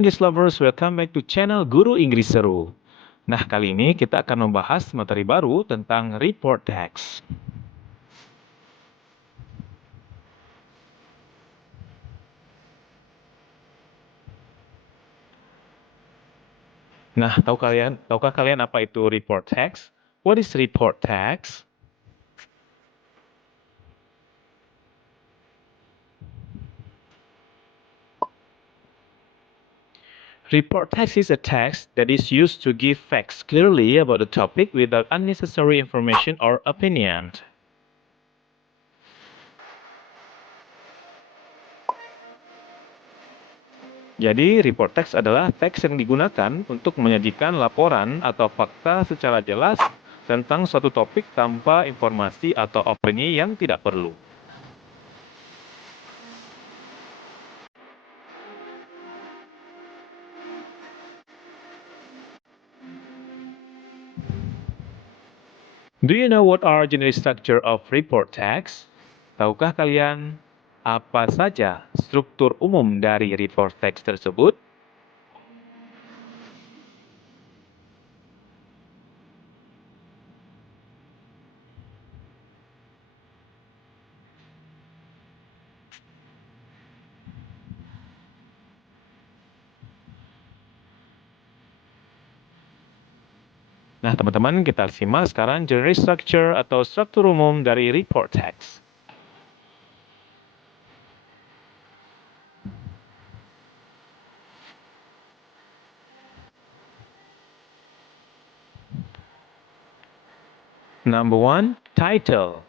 English lovers, welcome back to channel Guru Inggris Seru. Nah, kali ini kita akan membahas materi baru tentang report text. Nah, tahukah kalian apa itu report text? What is report text? Report text is a text that is used to give facts clearly about the topic without unnecessary information or opinion. Jadi, report text adalah teks yang digunakan untuk menyajikan laporan atau fakta secara jelas tentang suatu topik tanpa informasi atau opini yang tidak perlu. Do you know what are general structure of report text? Tahukah kalian apa saja struktur umum dari report text tersebut? Nah, teman-teman, kita simak sekarang general structure atau struktur umum dari report text. Number 1, title.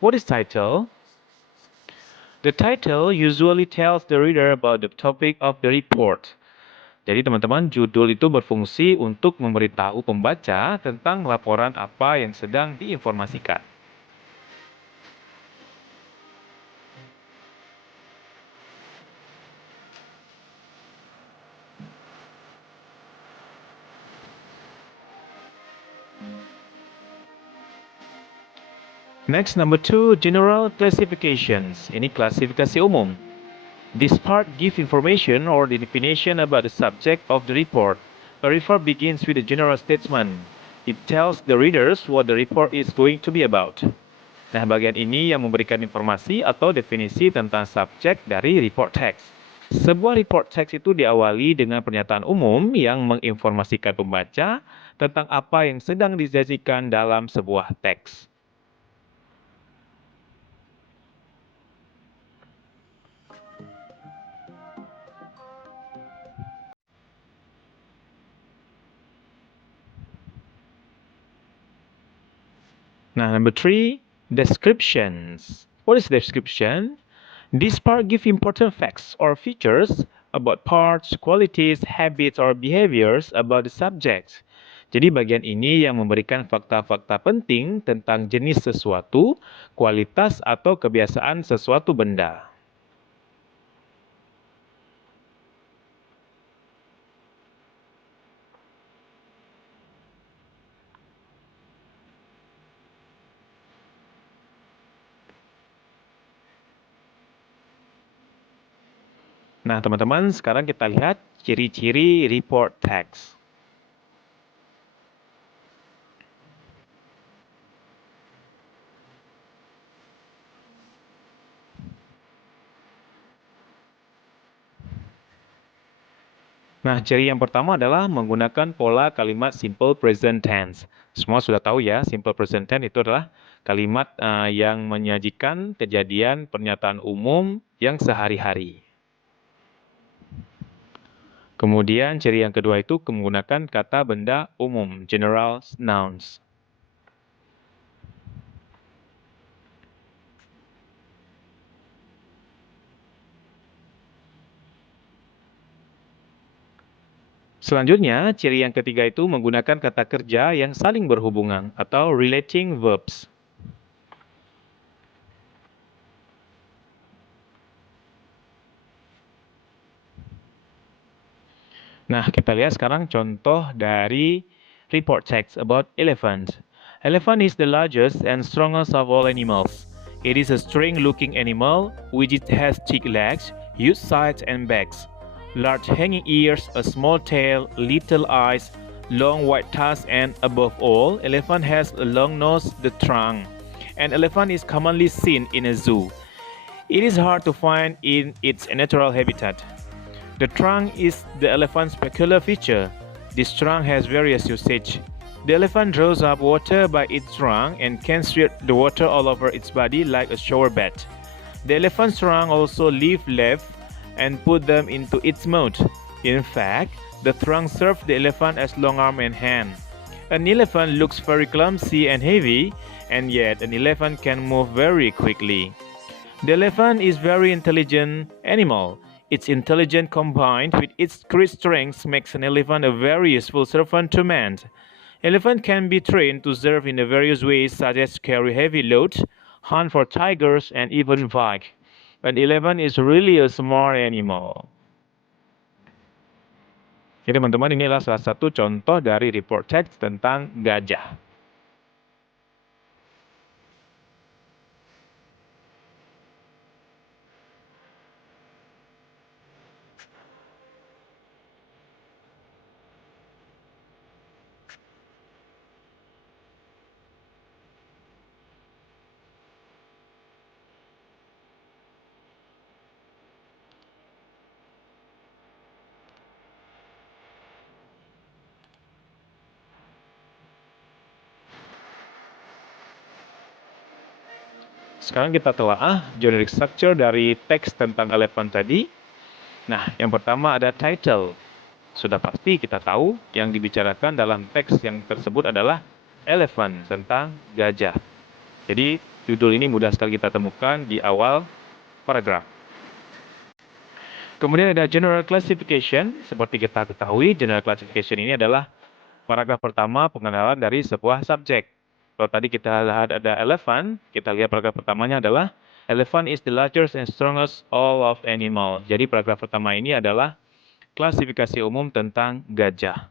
What is title? The title usually tells the reader about the topic of the report. Jadi teman-teman, judul itu berfungsi untuk memberitahu pembaca tentang laporan apa yang sedang diinformasikan. Next, number 2, general classifications. Ini klasifikasi umum. This part gives information or the definition about the subject of the report. A report begins with a general statement. It tells the readers what the report is going to be about. Nah, bagian ini yang memberikan informasi atau definisi tentang subjek dari report text. Sebuah report text itu diawali dengan pernyataan umum yang menginformasikan pembaca tentang apa yang sedang disajikan dalam sebuah teks. Now, number 3, descriptions. What is description? This part gives important facts or features about parts, qualities, habits, or behaviors about the subject. Jadi bagian ini yang memberikan fakta-fakta penting tentang jenis sesuatu, kualitas atau kebiasaan sesuatu benda. Nah, teman-teman, sekarang kita lihat ciri-ciri report text. Nah, ciri yang pertama adalah menggunakan pola kalimat simple present tense. Semua sudah tahu ya, simple present tense itu adalah kalimat yang menyajikan kejadian pernyataan umum yang sehari-hari. Kemudian ciri yang kedua itu menggunakan kata benda umum, general nouns. Selanjutnya, ciri yang ketiga itu menggunakan kata kerja yang saling berhubungan atau relating verbs. Nah, kita lihat sekarang contoh dari report text about elephant. Elephant is the largest and strongest of all animals. It is a strange-looking animal which has thick legs, huge sides and backs. large hanging ears, a small tail, little eyes, long white tusks, and above all, elephant has a long nose, the trunk. An elephant is commonly seen in a zoo. It is hard to find in its natural habitat. The trunk is the elephant's peculiar feature. This trunk has various usage. The elephant draws up water by its trunk and can spread the water all over its body like a shower bed. The elephant's trunk also leaves leaves and put them into its mouth. In fact, the trunk serves the elephant as long arm and hand. An elephant looks very clumsy and heavy, and yet an elephant can move very quickly. The elephant is very intelligent animal. Its intelligence combined with its great strength makes an elephant a very useful servant to man. Elephant can be trained to serve in various ways such as carry heavy loads, hunt for tigers, and even fight. An elephant is really a smart animal. Jadi teman-teman, inilah salah satu contoh dari report text tentang gajah. Sekarang kita telah generic structure dari teks tentang elephant tadi. Nah, yang pertama ada title. Sudah pasti kita tahu yang dibicarakan dalam teks yang tersebut adalah elephant, tentang gajah. Jadi, judul ini mudah sekali kita temukan di awal paragraf. Kemudian ada general classification. Seperti kita ketahui, general classification ini adalah paragraf pertama pengenalan dari sebuah subjek. Kalau tadi kita lihat ada elephant, kita lihat paragraf pertamanya adalah elephant is the largest and strongest all of animal. Jadi paragraf pertama ini adalah klasifikasi umum tentang gajah.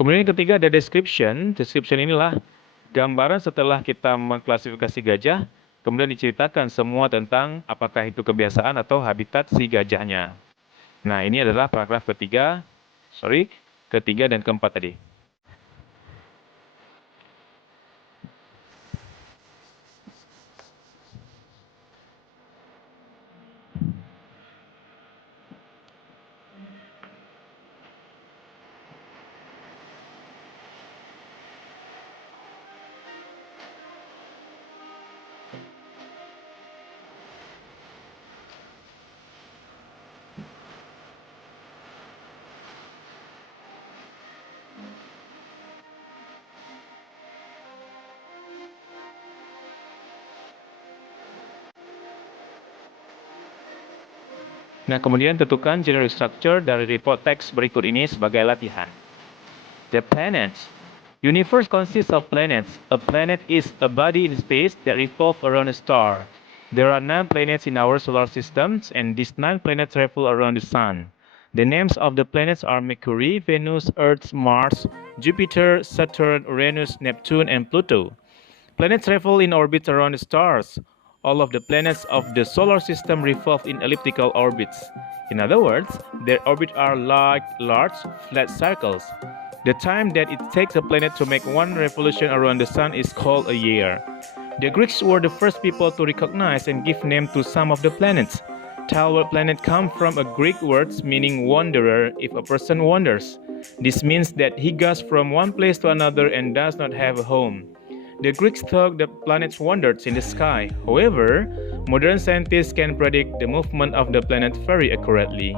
Kemudian yang ketiga ada description. Description inilah gambaran setelah kita mengklasifikasi gajah, kemudian diceritakan semua tentang apakah itu kebiasaan atau habitat si gajahnya. Nah, ini adalah paragraf ketiga dan keempat tadi. Nah, kemudian tentukan generic structure dari report text berikut ini sebagai latihan. The planets. Universe consists of planets. A planet is a body in space that revolves around a star. There are 9 planets in our solar system, and these 9 planets revolve around the sun. The names of the planets are Mercury, Venus, Earth, Mars, Jupiter, Saturn, Uranus, Neptune, and Pluto. Planets revolve in orbit around the stars. All of the planets of the solar system revolve in elliptical orbits. In other words, their orbits are like large, flat circles. The time that it takes a planet to make one revolution around the sun is called a year. The Greeks were the first people to recognize and give name to some of the planets. Tiled planet comes from a Greek word meaning wanderer if a person wanders. This means that he goes from one place to another and does not have a home. The Greeks thought the planets wandered in the sky. However, modern scientists can predict the movement of the planet very accurately.